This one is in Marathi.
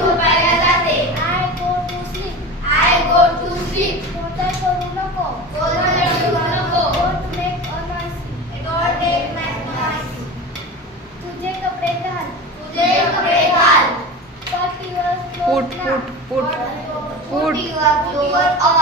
झोपायला जाते. I go to sleep. I go to sleep. गोंधळ करू नको. गोंधळ करू नको. Don't make a noise. Don't take my noise. तुझे कपडे घाल. तुझे कपडे घाल. Put your Put, clothes put, put, Put your clothes on.